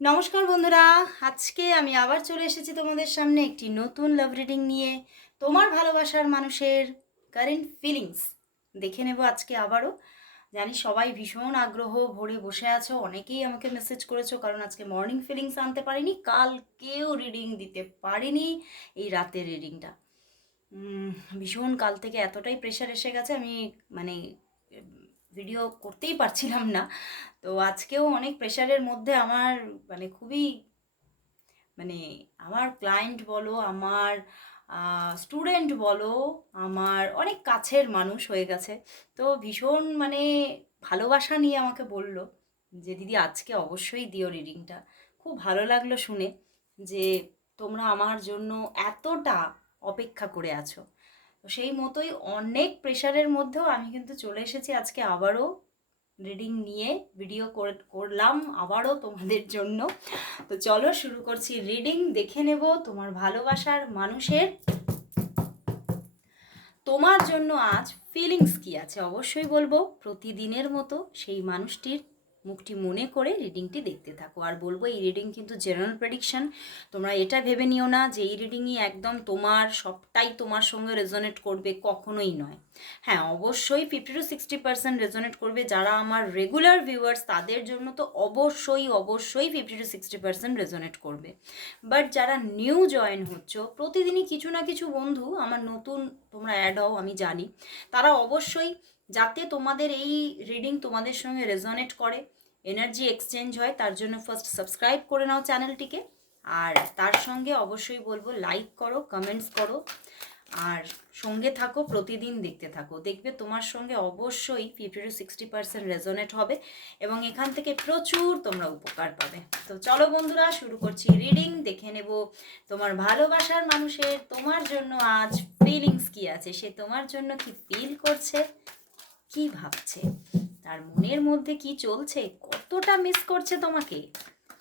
নমস্কার বন্ধুরা, আজকে আমি আবার চলে এসেছি তোমাদের সামনে একটি নতুন লাভ রিডিং নিয়ে। তোমার ভালোবাসার মানুষের কারেন্ট ফিলিংস দেখে নেব আজকে আবারও। জানি সবাই ভীষণ আগ্রহ, ভরে বসে আছো, অনেকেই আমাকে মেসেজ করেছ, কারণ আজকে মর্নিং ফিলিংস আনতে পারিনি, কালকেও রিডিং দিতে পারিনি এই রাতের রিডিংটা ভীষণ কাল থেকে এতটাই প্রেশার এসে গেছে, আমি মানে ভিডিও করতেই পারছিলাম না। তো আজকেও অনেক প্রেশারের মধ্যে আমার মানে খুবই মানে আমার ক্লায়েন্ট বলো, আমার স্টুডেন্ট বলো, আমার অনেক কাছের মানুষ হয়ে গেছে। তো ভীষণ মানে ভালোবাসা নিয়ে আমাকে বলল যে, দিদি, আজকে অবশ্যই দিও রিডিংটা খুব ভালো লাগল শুনে যে, তোমরা আমার জন্য এতটা অপেক্ষা করে আছো। তো সেই মতোই অনেক প্রেশারের মধ্যেও আমি কিন্তু চলে এসেছি আজকে আবারও রিডিং নিয়ে ভিডিও করলাম আবারও তোমাদের জন্য। তো চলো শুরু করছি রিডিং দেখে নেব তোমার ভালোবাসার মানুষের। তোমার জন্য আজ ফিলিংস কি আছে? অবশ্যই বলব, প্রতিদিনের মতো সেই মানুষটির মুখটি মনে করে রিডিংটি দেখতে থাকো। আর বলব, এই রিডিং কিন্তু জেনারেল প্রেডিকশন তোমরা এটা ভেবে নিও না যে এই রিডিংই একদম তোমার, সবটাই তোমার সঙ্গে রেজনেট করবে কখনোই নয়। হ্যাঁ অবশ্যই fifty to sixty percent resonate করবে যারা আমার রেগুলার ভিউয়ার্স তাদের জন্য তো অবশ্যই অবশ্যই fifty to sixty percent resonate করবে। বাট যারা নিউ জয়েন হচ্ছ, প্রতিদিনই কিছু না কিছু বন্ধু, আমার নতুন তোমরা অ্যাড হও, আমি জানি। তারা অবশ্যই যাতে তোমাদের এই রিডিং তোমাদের সঙ্গে রেজনেট করে এনার্জি এক্সচেঞ্জ হয়, তার জন্য ফার্স্ট সাবস্ক্রাইব করে নাও চ্যানেলটিকে আর তার সঙ্গে অবশ্যই বলব লাইক করো কমেন্টস করো। আর সঙ্গে থাকো, প্রতিদিন দেখতে থাকো। দেখবে তোমার সঙ্গে অবশ্যই fifty to sixty percent resonate হবে এবং এখান থেকে প্রচুর তোমরা উপকার পাবে। তো চলো বন্ধুরা, শুরু করছি রিডিং দেখে নেব তোমার ভালোবাসার মানুষের তোমার জন্য আজ ফিলিংস কি আছে? সে তোমার জন্য কি ফিল করছে? কি ভাবছে? তার মনের মধ্যে কি চলছে? কতটা মিস করছে তোমাকে?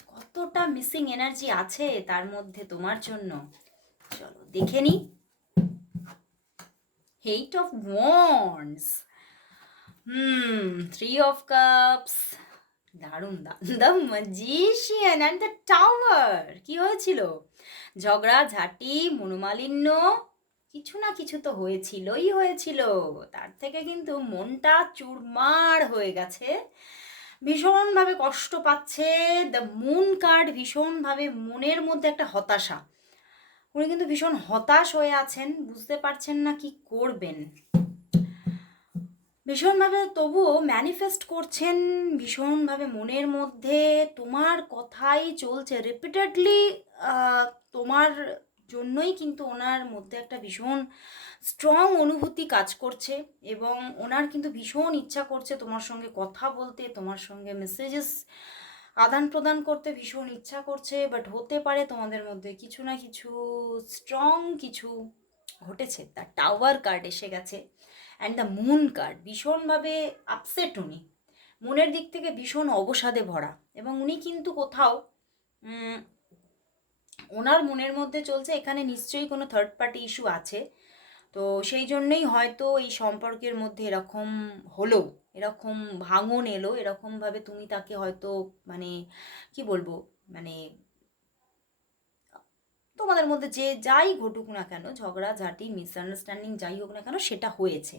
কতটা মিসিং এনার্জি আছে তার মধ্যে তোমার জন্য? চলো, দেখে নি। Eight of wands hmm three of cups দারুণ the magician and the tower কি হয়েছিল? ঝগড়া, ঝাঁটি, মনোমালিন্য। কিছু না কিছু তো হয়েছিলই হয়েছিল। তার থেকে কিন্তু মনটা চুরমার হয়ে গেছে। ভীষণভাবে কষ্ট পাচ্ছে। দ্য মুন কার্ড ভীষণভাবে মনের মধ্যে একটা হতাশা। উনি কিন্তু ভীষণ হতাশ হয়ে আছেন, বুঝতে পারছেন না কি করবেন। ভীষণভাবে তবুও ম্যানিফেস্ট করছেন, ভীষণভাবে মনের মধ্যে, তোমার কথাই চলছে রিপিটেডলি তোমার জন্যই কিন্তু ওনার মধ্যে একটা ভীষণ স্ট্রং অনুভূতি কাজ করছে এবং ওনার কিন্তু ভীষণ ইচ্ছা করছে তোমার সঙ্গে কথা বলতে, তোমার সঙ্গে মেসেজেস আদান প্রদান করতে ভীষণ ইচ্ছা করছে বাট হতে পারে তোমাদের মধ্যে কিছু না কিছু স্ট্রং কিছু ঘটেছে। তার টাওয়ার কার্ড এসে গেছে অ্যান্ড দ্য মুন কার্ড ভীষণভাবে আপসেট উনি। মনের দিক থেকে ভীষণ অবসাদে ভরা। এবং উনি কিন্তু কোথাও ওনার মনের মধ্যে চলছে, এখানে নিশ্চয়ই কোনো থার্ড পার্টি ইস্যু আছে। তো সেই জন্যই হয়তো এই সম্পর্কের মধ্যে এরকম হলো, এরকম ভাঙন এলো এরকমভাবে তুমি তাকে হয়তো মানে কি বলব মানে তোমাদের মধ্যে যে যাই ঘটুক না কেন, ঝগড়া, ঝাঁটি মিসআন্ডারস্ট্যান্ডিং যাই হোক না কেন, সেটা হয়েছে।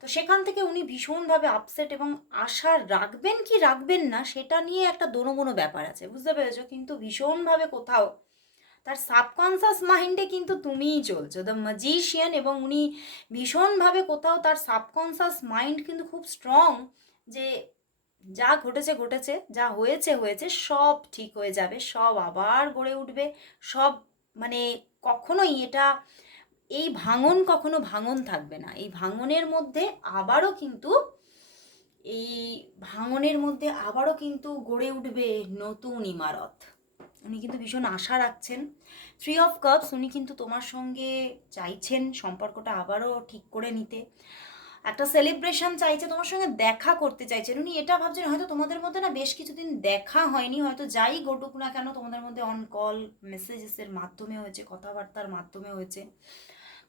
তো সেখান থেকে উনি ভীষণভাবে আপসেট এবং আশা রাখবেন কি রাখবেন না, সেটা নিয়ে একটা দোনো ব্যাপার আছে, বুঝতে পেরেছ? কিন্তু ভীষণভাবে কোথাও তার সাবকনসাস মাইন্ডে কিন্তু তুমিই চলছো। দ্য ম্যাজিশিয়ান এবং উনি ভীষণভাবে কোথাও তার সাবকনসাস মাইন্ড কিন্তু খুব স্ট্রং যে যা ঘটেছে ঘটেছে, যা হয়েছে হয়েছে, সব ঠিক হয়ে যাবে, সব আবার গড়ে উঠবে, সব মানে কখনোই এটা, এই ভাঙন কখনো ভাঙন থাকবে না। এই ভাঙনের মধ্যে আবারও কিন্তু, এই ভাঙনের মধ্যে আবারও কিন্তু গড়ে উঠবে নতুন ইমারত। উনি কিন্তু ভীষণ আশা রাখছেন। থ্রি অফ কাপস উনি কিন্তু তোমার সঙ্গে চাইছেন সম্পর্কটা আবারও ঠিক করে নিতে। একটা সেলিব্রেশন চাইছে, তোমার সঙ্গে দেখা করতে চাইছেন। উনি এটা ভাবছেন, হয়তো তোমাদের মধ্যে না বেশ কিছুদিন দেখা হয়নি, হয়তো যাই ঘটুক না কেন তোমাদের মধ্যে অন কল মেসেজেসের মাধ্যমে হয়েছে, কথাবার্তার মাধ্যমে হয়েছে।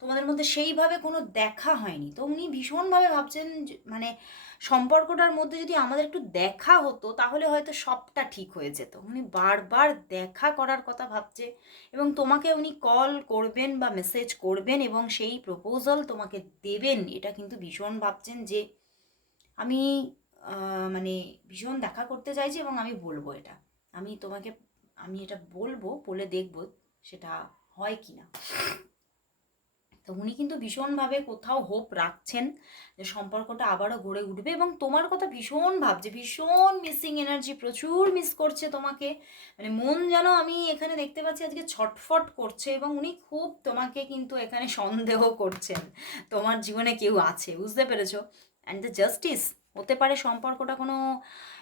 তোমাদের মধ্যে সেইভাবে কোনো দেখা হয়নি। তো উনি ভীষণভাবে ভাবছেন মানে সম্পর্কটার মধ্যে যদি আমাদের একটু দেখা হতো, তাহলে হয়তো সবটা ঠিক হয়ে যেত। উনি বারবার দেখা করার কথা ভাবছে এবং তোমাকে উনি কল করবেন বা মেসেজ করবেন এবং সেই প্রপোজাল তোমাকে দেবেন। এটা কিন্তু ভীষণ ভাবছেন যে, আমি মানে ভীষণ দেখা করতে চাইছি এবং আমি বলব এটা। আমি তোমাকে, আমি এটা বলব, বলে দেখব সেটা হয় কি না তো উনি কিন্তু ভীষণভাবে কোথাও হোপ রাখছেন যে সম্পর্কটা আবারও গড়ে উঠবে এবং তোমার কথা ভীষণ ভাবছে, ভীষণ মিসিং এনার্জি প্রচুর মিস করছে তোমাকে। মানে মন যেন আমি এখানে দেখতে পাচ্ছি আজকে ছটফট করছে এবং উনি খুব তোমাকে কিন্তু এখানে সন্দেহ করছেন। তোমার জীবনে কেউ আছে, বুঝতে পেরেছ? অ্যান্ড দ্য জাস্টিস হতে পারে সম্পর্কটা কোনো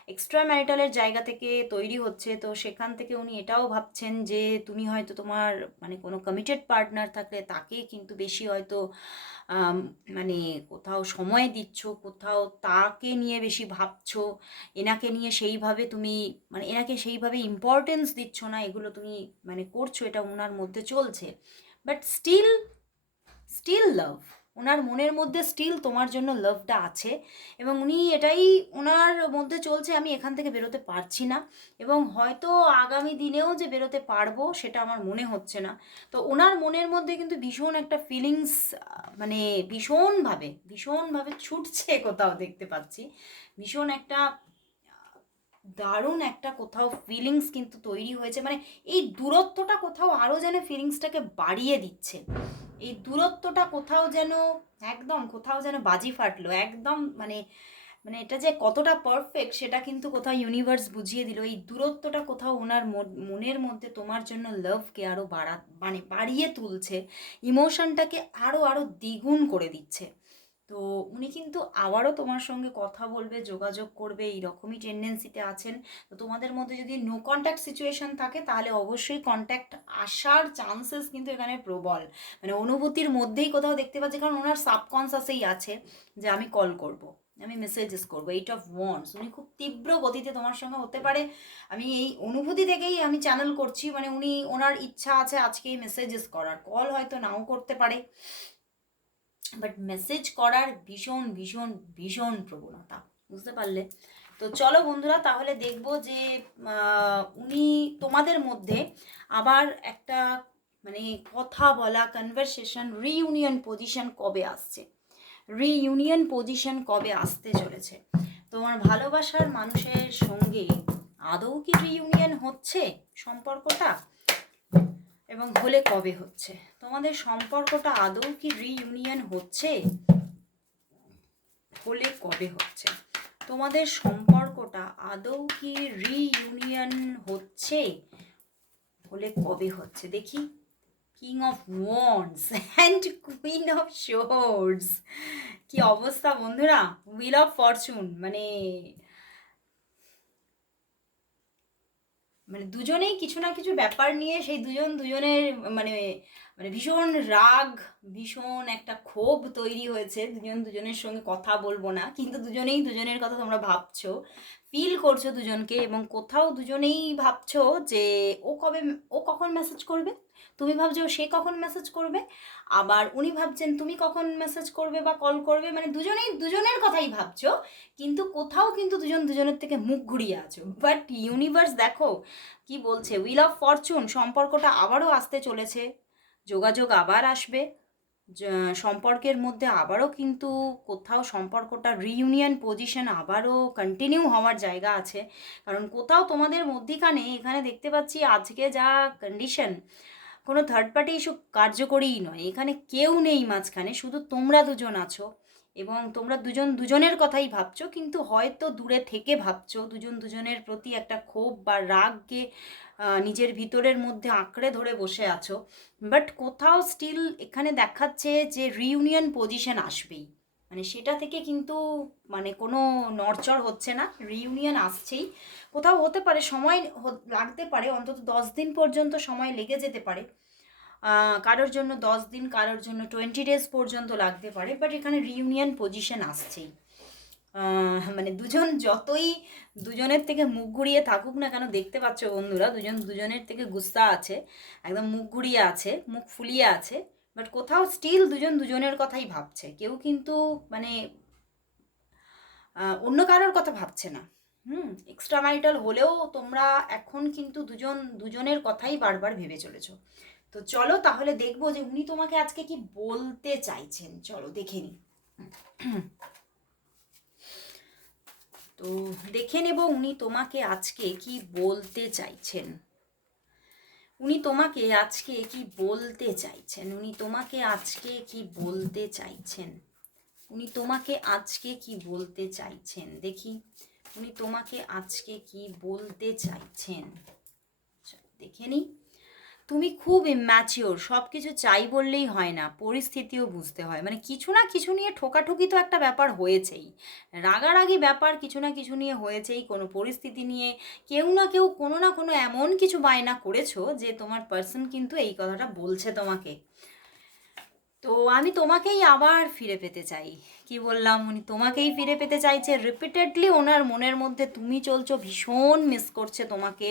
এক্সট্রা ম্যারিটালের জায়গা থেকে তৈরি হচ্ছে, তো সেখান থেকে উনি এটাও ভাবছেন যে তুমি হয়তো তোমার মানে কোনো কমিটেড পার্টনার থাকলে তাকে কিন্তু বেশি হয়তো মানে কোথাও সময় দিচ্ছ, কোথাও তাকে নিয়ে বেশি ভাবছ, এনাকে নিয়ে সেইভাবে তুমি মানে এনাকে সেইভাবে ইম্পর্টেন্স দিচ্ছ না, এগুলো তুমি মানে করছ, এটা ওনার মধ্যে চলছে। বাট স্টিল স্টিল লাভ ওনার মনের মধ্যে স্টিল তোমার জন্য লাভটা আছে এবং উনি এটাই ওনার মধ্যে চলছে, আমি এখান থেকে বেরোতে পারছি না এবং হয়তো আগামী দিনেও যে বেরোতে পারব সেটা আমার মনে হচ্ছে না। তো ওনার মনের মধ্যে কিন্তু ভীষণ একটা ফিলিংস মানে ভীষণভাবে ভীষণভাবে ছুটছে কোথাও দেখতে পাচ্ছি। ভীষণ একটা দারুণ একটা কোথাও ফিলিংস কিন্তু তৈরি হয়েছে। মানে এই দূরত্বটা কোথাও আরও যেন ফিলিংসটাকে বাড়িয়ে দিচ্ছে। এই দূরত্বটা কোথাও যেন, একদম কোথাও যেন বাজি ফাটলো, একদম মানে মানে এটা যে কতটা পারফেক্ট সেটা কিন্তু কোথাও ইউনিভার্স বুঝিয়ে দিল। এই দূরত্বটা কোথাও ওনার মন- মনের মধ্যে তোমার জন্য লাভকে আরও বাড়া মানে বাড়িয়ে তুলছে ইমোশনটাকে আরও আরও দ্বিগুণ করে দিচ্ছে। তো উনি কিন্তু আবারও তোমার সঙ্গে কথা বলবে, যোগাযোগ করবে, এইরকমই টেন্ডেন্সিতে আছেন। তো তোমাদের মধ্যে যদি নো কন্ট্যাক্ট সিচুয়েশন থাকে, তাহলে অবশ্যই কন্ট্যাক্ট আসার চান্সেস কিন্তু এখানে প্রবল। মানে অনুভূতির মধ্যেই কোথাও দেখতে পাচ্ছি, কারণ ওনার সাবকনসাসেই আছে যে আমি কল করব, আমি মেসেজেস করব এইট অফ ওয়ান্স উনি খুব তীব্র গতিতে তোমার সঙ্গে হতে পারে। আমি এই অনুভূতি থেকেই আমি চ্যানেল করছি মানে উনি ওনার ইচ্ছা আছে আজকেই মেসেজেস করার। কল হয়তো নাও করতে পারে। বাট মেসেজ করার ভীষণ ভীষণ ভীষণ প্রবণতা, বুঝতে পারলে? তো চলো বন্ধুরা, তাহলে দেখব যে উনি তোমাদের মধ্যে আবার একটা মানে কথা বলা কনভারসেশন রিইউনিয়ন পজিশন কবে আসছে? রিইউনিয়ন পজিশন কবে আসতে চলেছে? তোমার ভালোবাসার মানুষের সঙ্গে আদৌ কি রিইউনিয়ন হচ্ছে সম্পর্কটা? এবং হলে কবে হচ্ছে? তোমাদের সম্পর্কটা আদৌ কি রিইউনিয়ন হচ্ছে? হলে কবে হচ্ছে? তোমাদের সম্পর্কটা আদৌ কি রিইউনিয়ন হচ্ছে? হলে কবে হচ্ছে? দেখি। King of wands and queen of swords কি অবস্থা বন্ধুরা? উইল অফ ফরচুন মানে মানে দুজনেই কিছু না কিছু ব্যাপার নিয়ে সেই দুজন দুজনের মানে মানে ভীষণ রাগ, ভীষণ একটা ক্ষোভ তৈরি হয়েছে। দুজন দুজনের সঙ্গে কথা বলব না, কিন্তু দুজনেই দুজনের কথা তোমরা ভাবছ ফিল করছ দুজনকে এবং কোথাও দুজনেই ভাবছ যে ও কবে, ও কখন মেসেজ করবে? তুমি ভাবছ সে কখন মেসেজ করবে? আবার উনি ভাবছেন তুমি কখন মেসেজ করবে বা কল করবে? মানে দুজনেই, দুজনের কথাই ভাবছ, কিন্তু কোথাও কিন্তু দুজন দুজনের থেকে মুখ ঘুরিয়ে আছো। বাট ইউনিভার্স দেখো, কি বলছে? উইল অফ ফরচুন সম্পর্কটা আবারও আসতে চলেছে। যোগাযোগ আবার আসবে। সম্পর্কের মধ্যে আবারও কিন্তু কোথাও সম্পর্কটা রিইউনিয়ন পজিশন আবারও কন্টিনিউ হওয়ার জায়গা আছে। কারণ কোথাও তোমাদের মধ্যিখানে এখানে দেখতে পাচ্ছি আজকে যা কন্ডিশন কোনো থার্ড পার্টি ইস্যু কার্যকরীই নয়। এখানে কেউ নেই মাঝখানে, শুধু তোমরা দুজন আছো এবং তোমরা দুজন দুজনের কথাই ভাবছ, কিন্তু হয়তো দূরে থেকে ভাবছ দুজন দুজনের প্রতি একটা ক্ষোভ বা রাগকে নিজের ভিতরের মধ্যে আঁকড়ে ধরে বসে আছো। বাট কোথাও স্টিল এখানে দেখাচ্ছে যে রিউনিয়ন পজিশন আসবেই। মানে সেটা থেকে কিন্তু মানে কোনো নড়চড় হচ্ছে না। রিউনিয়ন আসছেই। কোথাও হতে পারে, সময় লাগতে পারে, অন্তত দশ দিন পর্যন্ত সময় লেগে যেতে পারে। কারোর জন্য দশ দিন, কারোর জন্য টোয়েন্টি ডেজ পর্যন্ত লাগতে পারে বাট এখানে রিউনিয়ন পজিশন আসছেই। মানে দুজন যতই দুজনের থেকে মুখ ঘুরিয়ে থাকুক না কেন, দেখতে পাচ্ছ বন্ধুরা, দুজন দুজনের থেকে গুস্সা আছে, একদম মুখ ঘুরিয়ে আছে, মুখ ফুলিয়ে আছে বাট কোথাও স্টিল দুজন দুজনের কথাই ভাবছে। কেউ কিন্তু মানে অন্য কারোর কথা ভাবছে না। হুম এক্সট্রা মাইটাল হলেও তোমরা এখন কিন্তু দুজন দুজনের কথাই বারবার ভেবে চলেছো। তো চলো তাহলে দেখব যে উনি তোমাকে আজকে কি বলতে চাইছেন। চলো দেখে নিই তো দেখে নেব উনি তোমাকে আজকে কি বলতে চাইছেন। উনি তোমাকে আজকে কি বলতে চাইছেন। উনি তোমাকে আজকে কি বলতে চাইছেন। উনি তোমাকে আজকে কি বলতে চাইছেন। দেখি, উনি তোমাকে আজকে কি বলতে চাইছেন। দেখে নিই তুমি খুব ইম্যাচিওর সব কিছু চাই বললেই হয় না, পরিস্থিতিও বুঝতে হয়। মানে কিছু না কিছু নিয়ে ঠোকাঠুকি তো একটা ব্যাপার হয়েছেই। রাগারাগি ব্যাপার কিছু না কিছু নিয়ে হয়েছেই, কোনো পরিস্থিতি নিয়ে কেউ না কেউ কোনো না কোনো এমন কিছু বায়না করেছ যে তোমার পার্সন কিন্তু এই কথাটা বলছে তোমাকে। তো আমি তোমাকেই আবার ফিরে পেতে চাই। কি বললাম? উনি তোমাকেই ফিরে পেতে চাইছে। রিপিটেডলি ওনার মনের মধ্যে তুমি চলছো, ভীষণ মিস করছে তোমাকে।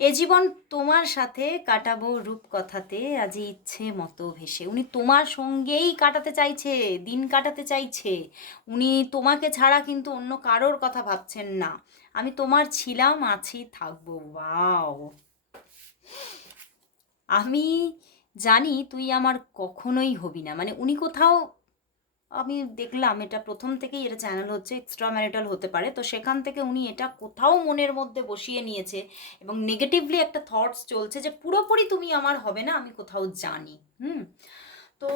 এ জীবন তোমার সাথে কাটাবো রূপকথাতে, আজি ইচ্ছে মতো ভেসে। উনি তোমার সঙ্গেই কাটাতে চাইছে, দিন কাটাতে চাইছে। উনি তোমাকে ছাড়া কিন্তু অন্য কারোর কথা ভাবছেন না। আমি তোমার ছিলাম, আছি, থাকব। বাও আমি জানি তুই আমার কখনোই হবি না। মানে উনি কোথাও আমি দেখলাম, এটা প্রথম থেকেই এটা চ্যানেল হচ্ছে এক্সট্রা ম্যারিটাল হতে পারে। তো সেখান থেকে উনি এটা কোথাও মনের মধ্যে বসিয়ে নিয়েছে এবং নেগেটিভলি একটা থটস চলছে যে, পুরোপুরি তুমি আমার হবে না, আমি কোথাও জানি। হুম? তো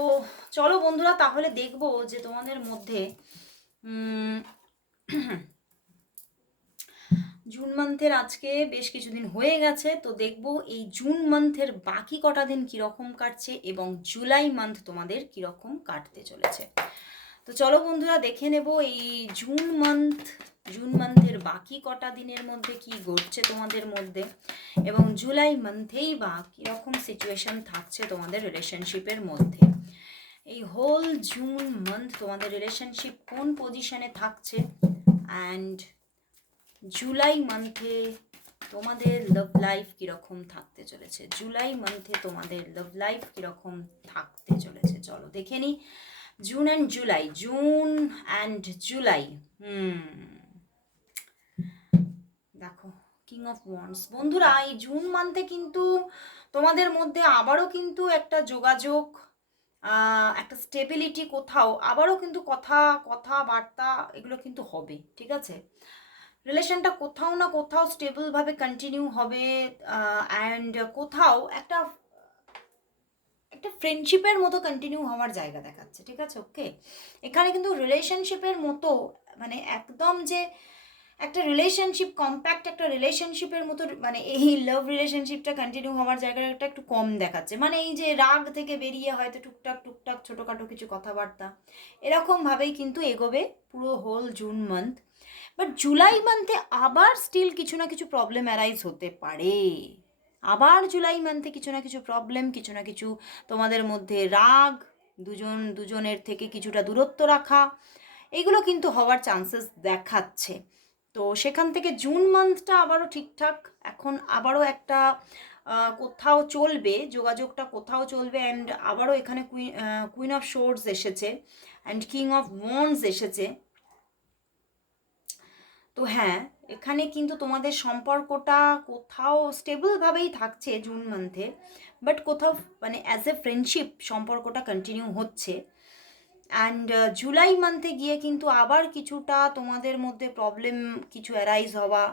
চলো বন্ধুরা, তাহলে দেখব যে তোমাদের মধ্যে জুন মান্থের আজকে বেশ কিছুদিন হয়ে গেছে, তো দেখব এই জুন মান্থের বাকি কটা দিন কীরকম কাটছে এবং জুলাই মান্থ তোমাদের কীরকম কাটতে চলেছে। তো চলো বন্ধুরা, দেখে নেব এই জুন মান্থ জুন মান্থের বাকি কটা দিনের মধ্যে কি ঘটছে তোমাদের মধ্যে এবং জুলাই মান্থেই বা কীরকম সিচুয়েশন থাকছে তোমাদের রিলেশনশিপের মধ্যে। এই হোল জুন মান্থ তোমাদের রিলেশনশিপ কোন পজিশনে থাকছে? অ্যান্ড জুলাই মান্থে তোমাদের লাভ লাইফ কীরকম থাকতে চলেছে? জুলাই মান্থে তোমাদের লাভ লাইফ কীরকম থাকতে চলেছে? চলো দেখে নিই June and July June and July hmm. দেখো কিং অফ ওয়ান্স বন্ধুরা, এই জুন মান্থে কিন্তু তোমাদের মধ্যে আবারও কিন্তু একটা যোগাযোগ একটা স্টেবিলিটি কোথাও, আবারও কিন্তু কথা, কথাবার্তা, এগুলো কিন্তু হবে, ঠিক আছে? রিলেশনটা কোথাও না কোথাও স্টেবলভাবে কন্টিনিউ হবে অ্যান্ড কোথাও একটা একটা ফ্রেন্ডশিপের মতো কন্টিনিউ হওয়ার জায়গা দেখাচ্ছে, ঠিক আছে? ওকে এখানে কিন্তু রিলেশনশিপের মতো মানে একদম যে একটা রিলেশনশিপ কম্প্যাক্ট একটা রিলেশনশিপের মতো মানে এই লাভ রিলেশনশিপটা কন্টিনিউ হওয়ার জায়গাটা একটা একটু কম দেখাচ্ছে। মানে এই যে রাগ থেকে বেরিয়ে হয়তো টুকটাক টুকটাক, ছোটোখাটো কিছু কথাবার্তা এরকমভাবেই কিন্তু এগোবে পুরো whole June month but July মান্থে আবার স্টিল কিছু না কিছু প্রবলেম অ্যারাইজ হতে পারে। আবার জুলাই মান্থে কিছু না কিছু প্রবলেম কিছু না কিছু তোমাদের মধ্যে রাগ, দুজন, দুজনের থেকে কিছুটা দূরত্ব রাখা, এগুলো কিন্তু হওয়ার চান্সেস দেখাচ্ছে। তো সেখান থেকে জুন মান্থটা আবারও ঠিকঠাক, এখন আবারও একটা কোথাও চলবে, যোগাযোগটা কোথাও চলবে অ্যান্ড আবারও এখানে কুইন কুইন অফ শোর্স এসেছে অ্যান্ড কিং অফ ওয়ান্স এসেছে। তো হ্যাঁ এখানে কিন্তু তোমাদের সম্পর্কটা কোথাও স্টেবলভাবেই থাকছে জুন মান্থে বাট কোথাও মানে অ্যাজ এ ফ্রেন্ডশিপ সম্পর্কটা কন্টিনিউ হচ্ছে। অ্যান্ড জুলাই মান্থে গিয়ে কিন্তু আবার কিছুটা তোমাদের মধ্যে প্রবলেম কিছু অ্যারাইজ হওয়া,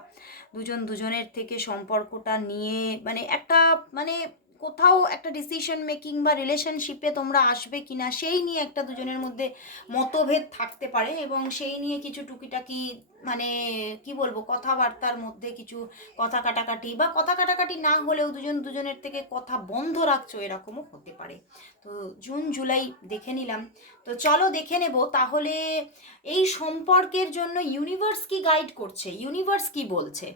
দুজন দুজনের থেকে সম্পর্কটা নিয়ে মানে একটা মানে কোথাও একটা ডিসিশন মেকিং বা রিলেশনশিপে তোমরা আসবে কি না সেই নিয়ে একটা দুজনের মধ্যে মতভেদ থাকতে পারে এবং সেই নিয়ে কিছু টুকিটাকি মানে কি বলব, কথাবার্তার মধ্যে কিছু কথা কাটাকাটি বা কথা কাটাকাটি না হলেও দুজন দুজনের থেকে কথা বন্ধ রাখছো এরকমও হতে পারে। তো জুন, জুলাই দেখে নিলাম। তো চলো দেখে নেব তাহলে এই সম্পর্কের জন্য ইউনিভার্স কি গাইড করছে ইউনিভার্স কি বলছে?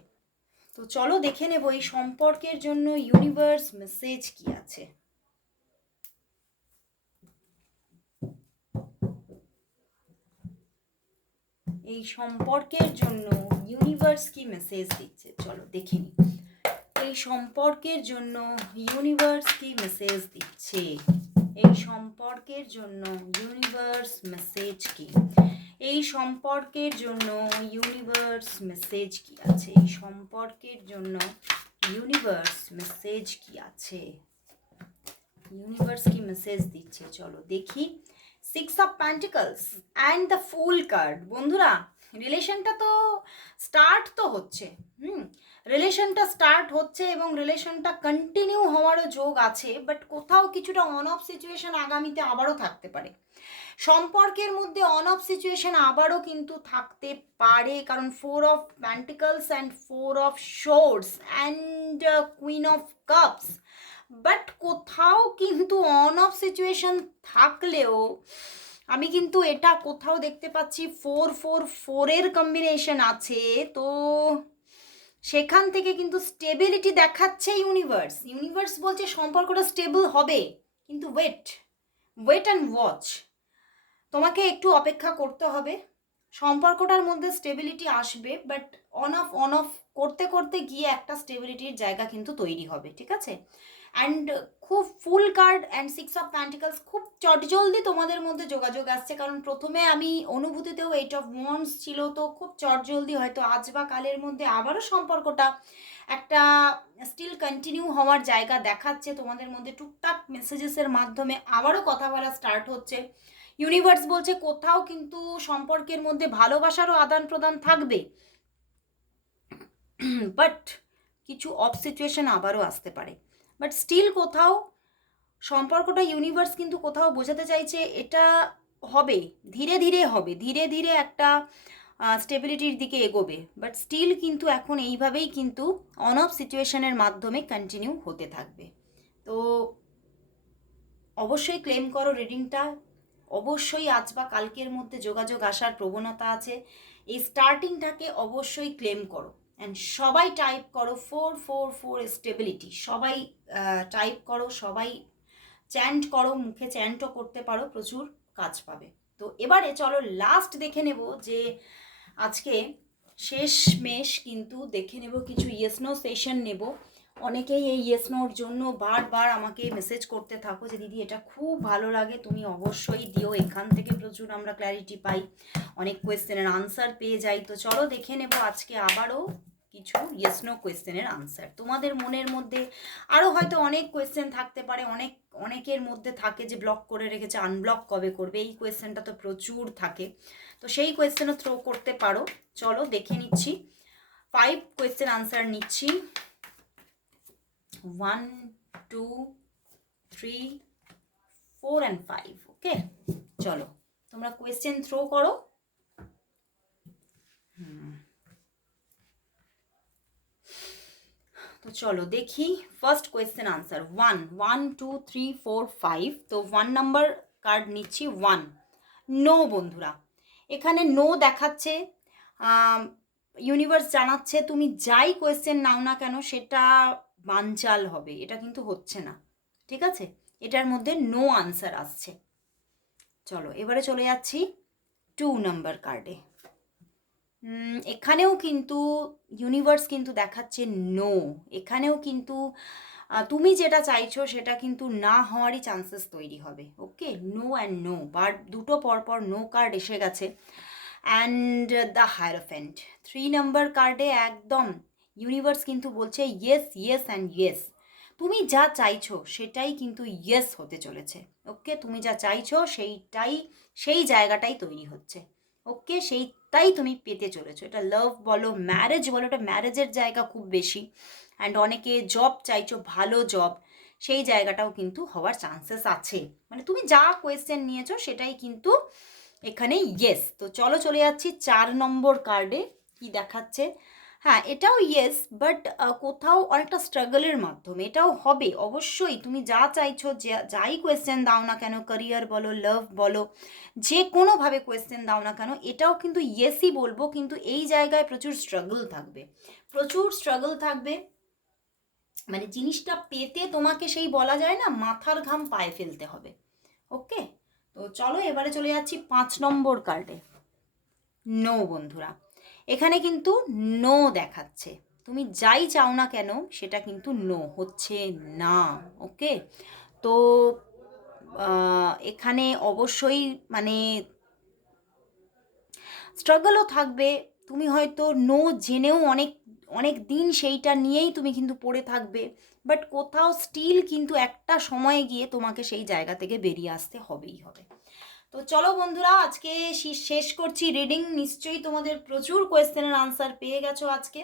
তো চলো দেখে নেব এই সম্পর্কের জন্য ইউনিভার্স মেসেজ কি আছে। এই সম্পর্কের জন্য ইউনিভার্স কি মেসেজ দিচ্ছে? চলো দেখে নিই। এই সম্পর্কের জন্য ইউনিভার্স কি মেসেজ দিচ্ছে? এই সম্পর্কের জন্য ইউনিভার্স মেসেজ কি? এই সম্পর্কের জন্য ইউনিভার্স মেসেজ কি আছে? এই সম্পর্কের জন্য ইউনিভার্স মেসেজ কি আছে? ইউনিভার্স কি মেসেজ দিচ্ছে? চলো দেখি। Six of pentacles and the fool card বন্ধুরা রিলেশনটা তো স্টার্ট তো হচ্ছে, হুম? রিলেশনটা স্টার্ট হচ্ছে এবং রিলেশনটা কন্টিনিউ হওয়ারও যোগ আছে বাট কোথাও কিছুটা অন অফ সিচুয়েশন আগামীতে আবারও থাকতে পারে। সম্পর্কের মধ্যে অন অফ সিচুয়েশন আবারও কিন্তু থাকতে পারে, কারণ four of pentacles and four of swords and queen of cups but কোথাও কিন্তু অন অফ সিচুয়েশন থাকলেও আমি কিন্তু এটা কোথাও দেখতে পাচ্ছি ফোর ফোর ফোরের কম্বিনেশন আছে। তো সেখান থেকে কিন্তু স্টেবিলিটি দেখাচ্ছে ইউনিভার্স ইউনিভার্স বলছে সম্পর্কটা স্টেবল হবে, কিন্তু ওয়েট ওয়েট অ্যান্ড ওয়াচ তোমাকে একটু অপেক্ষা করতে হবে। সম্পর্কটার মধ্যে স্টেবিলিটি আসবে but on off on off করতে করতে গিয়ে একটা স্টেবিলিটির জায়গা কিন্তু তৈরি হবে, ঠিক আছে? অ্যান্ড খুব fool card and six of pentacles খুব চটজলদি তোমাদের মধ্যে যোগাযোগ আসছে। কারণ প্রথমে আমি অনুভূতিতেও এইট অফ ওয়ান্স ছিল, তো খুব চটজলদি হয়তো আজ বা কালের মধ্যে আবারও সম্পর্কটা একটা স্টিল কন্টিনিউ হওয়ার জায়গা দেখাচ্ছে। তোমাদের মধ্যে টুকটাক মেসেজেসের মাধ্যমে আবারও কথা বলা স্টার্ট হচ্ছে। ইউনিভার্স বলছে কোথাও কিন্তু সম্পর্কের মধ্যে ভালোবাসারও আদান প্রদান থাকবে। বাট কিছু অফ সিচুয়েশন আবারও আসতে পারে। বাট স্টিল কোথাও সম্পর্কটা ইউনিভার্স কিন্তু কোথাও বোঝাতে চাইছে এটা হবে ধীরে ধীরে হবে, ধীরে ধীরে একটা স্টেবিলিটির দিকে এগোবে। বাট স্টিল কিন্তু এখন এইভাবেই কিন্তু অন অফ সিচুয়েশনের মাধ্যমে কন্টিনিউ হতে থাকবে। তো অবশ্যই ক্লেম করো রিডিংটা অবশ্যই আজ বা কালকের মধ্যে যোগাযোগ আসার প্রবণতা আছে। এই স্টার্টিংটাকে অবশ্যই ক্লেম করো। অ্যান্ড সবাই টাইপ করো ফোর ফোর ফোর স্টেবিলিটি সবাই টাইপ করো, সবাই চ্যান্ট করো, মুখে চ্যান্টও করতে পারো, প্রচুর কাজ পাবে। তো এবারে চলো লাস্ট দেখে নেব যে আজকে শেষ মেশ কিন্তু দেখে নেব কিছু ইয়েসনো সেশন নেব। অনেকেই এই ইয়েসনোর জন্য বারবার আমাকে মেসেজ করতে থাকো যে, দিদি, এটা খুব ভালো লাগে, তুমি অবশ্যই দিও, এখান থেকে প্রচুর আমরা ক্ল্যারিটি পাই। অনেক কোয়েশ্চেনের আনসার পেয়ে যাই। তো চলো দেখে নেব আজকে আবারও কিছু ইয়েস নো কোয়েশ্চেনের আনসার তোমাদের মনের মধ্যে আরও হয়তো অনেক কোয়েশ্চেন থাকতে পারে, অনেক, অনেকের মধ্যে থাকে যে ব্লক করে রেখেছে আনব্লক কবে করবে? এই কোয়েশ্চেনটা তো প্রচুর থাকে। তো সেই কোয়েশ্চেনও থ্রো করতে পারো। চলো দেখে নিচ্ছি। ফাইভ কোয়েশ্চেন আনসার নিচ্ছি। One two three four and five okay চলো, তোমরা কোয়েশ্চেন থ্রো করো। তো চলো দেখি first question answer one one two three four five তো ওয়ান নাম্বার কার্ড নিচ্ছি ওয়ান নো বন্ধুরা। এখানে নো দেখাচ্ছে। ইউনিভার্স জানাচ্ছে, তুমি যাই কোয়েশ্চেন নাও না কেন, সেটা বানচাল হবে। এটা কিন্তু হচ্ছে না। ঠিক আছে? এটার মধ্যে নো আনসার আসছে। চলো, এবারে চলে যাচ্ছি টু নাম্বার কার্ডে এখানেও কিন্তু ইউনিভার্স কিন্তু দেখাচ্ছে নো এখানেও কিন্তু তুমি যেটা চাইছো সেটা কিন্তু না হওয়ারই চান্সেস তৈরি হবে okay no and no but দুটো পরপর নো কার্ড এসে গেছে। And the hierophant three number কার্ডে একদম ইউনিভার্স কিন্তু বলছে ইয়েস ইয়েস অ্যান্ড ইয়েস তুমি যা চাইছো সেটাই কিন্তু ইয়েস হতে চলেছে ওকে তুমি যা চাইছো সেইটাই, সেই জায়গাটাই তৈরি হচ্ছে ওকে সেইটাই তুমি পেতে চলেছো। এটা লাভ বলো ম্যারেজ বলো, এটা ম্যারেজের জায়গা খুব বেশি। অ্যান্ড অনেকে জব চাইছো, ভালো জব সেই জায়গাটাও কিন্তু হওয়ার চান্সেস আছে। মানে তুমি যা কোয়েশ্চেন নিয়েছো, সেটাই কিন্তু এখানে ইয়েস তো চলো চলে যাচ্ছি চার নম্বর কার্ডে কি দেখাচ্ছে? হ্যাঁ এটাও ইয়েস বাট কোথাও অনেকটা স্ট্রাগলের মাধ্যমে এটাও হবে। অবশ্যই তুমি যা চাইছো যাই কোয়েশ্চেন দাও না কেন ক্যারিয়ার বলো লাভ বলো, যে কোনোভাবে কোয়েশ্চেন দাও না কেন, এটাও কিন্তু ইয়েসই বলব, কিন্তু এই জায়গায় প্রচুর স্ট্রাগল থাকবে। প্রচুর স্ট্রাগল থাকবে মানে জিনিসটা পেতে তোমাকে সেই বলা যায় না, মাথার ঘাম পায়ে ফেলতে হবে। ওকে? তো চলো এবারে চলে যাচ্ছি পাঁচ নম্বর কার্ডে নো বন্ধুরা। এখানে কিন্তু নো দেখাচ্ছে। তুমি যাই চাও না কেন, সেটা কিন্তু নো হচ্ছে না ওকে তো এখানে অবশ্যই মানে স্ট্রাগলও থাকবে। তুমি হয়তো নো জেনেও অনেক অনেক দিন সেইটা নিয়েই তুমি কিন্তু পড়ে থাকবে। বাট কোথাও স্টিল কিন্তু একটা সময়ে গিয়ে তোমাকে সেই জায়গা থেকে বেরিয়ে আসতে হবেই হবে। তো চলো বন্ধুরা, আজকে শেষ করছি রিডিং নিশ্চয়ই তোমাদের প্রচুর কোয়েশ্চেনের আনসার পেয়ে গেছো আজকে।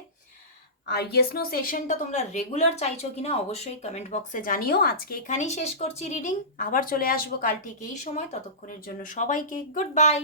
আর ইয়েসনো সেশনটা তোমরা রেগুলার চাইছো কিনা অবশ্যই কমেন্ট বক্সে জানিও। আজকে এখানেই শেষ করছি রিডিং আবার চলে আসব কাল ঠিক এই সময়। ততক্ষণের জন্য সবাইকে গুড বাই